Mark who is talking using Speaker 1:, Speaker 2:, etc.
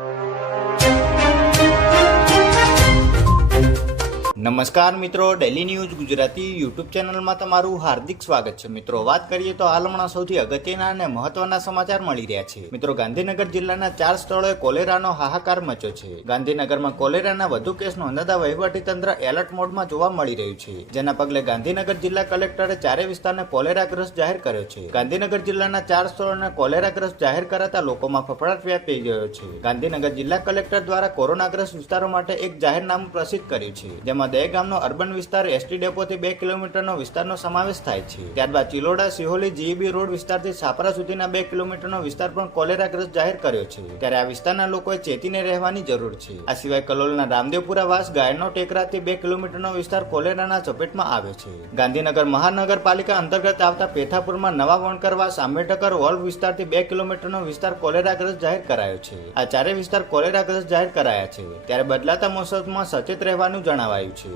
Speaker 1: you. નમસ્કાર મિત્રો daily news Gujarati YouTube ચેનલમાં તમારું હાર્દિક સ્વાગત છે. મિત્રો, વાત કરીએ તો હાલ હમણાં સૌથી અગત્યના અને મહત્વના સમાચાર મળી રહ્યા છે. મિત્રો, ગાંધીનગર જિલ્લાના ચાર સ્થળોએ કોલેરાનો હાહાકાર મચ્યો છે. ગાંધીનગરમાં કોલેરાના વધુ કેસ નોંધાતા વહીવટી તંત્ર એલર્ટ મોડમાં જોવા મળી રહ્યું છે. જેના પગલે ગાંધીનગર જિલ્લા કલેક્ટરે ચારે વિસ્તારને કોલેરાગ્રસ્ત જાહેર કર્યો છે. ગાંધીનગર જિલ્લાના ચાર સ્થળોને કોલેરાગ્રસ્ત જાહેર કરાતા લોકોમાં ફફડાટ વ્યાપી ગયો છે. ગાંધીનગર જિલ્લા કલેક્ટર દ્વારા કોરોનાગ્રસ્ત વિસ્તારો માટે એક જાહેરનામું પ્રસિદ્ધ કર્યું છે. જેમાં દહેગામનો અર્બન વિસ્તાર એસટી ડેપોથી બે કિલોમીટરનો વિસ્તારનો સમાવેશ થાય છે. ત્યારબાદ ચિલોડા, સિહોલી, જીઈબી રોડ વિસ્તારથી છાપરા સુધીના બે કિલોમીટરનો વિસ્તાર પણ કોલેરાગ્રસ્ત જાહેર કર્યો છે. ત્યારે આ વિસ્તારના લોકોએ ચેતીને રહેવાની જરૂર છે. આ સિવાય કલોલના રામદેવપુરા વાસ, ગાયનો ટેકરાથી બે કિલોમીટરનો વિસ્તાર કોલેરાના ચપેટમાં આવે છે. ગાંધીનગર મહાનગરપાલિકા અંતર્ગત આવતા પેથાપુરમાં નવા વણકરવાસ આંબેડકર વોલ્વ વિસ્તારથી બે કિલોમીટરનો વિસ્તાર કોલેરાગ્રસ્ત જાહેર કરાયો છે. આ ચારે વિસ્તાર કોલેરાગ્રસ્ત જાહેર કરાયા છે. ત્યારે બદલાતા મોસમમાં સચેત રહેવાનું જણાવાયું છે. 去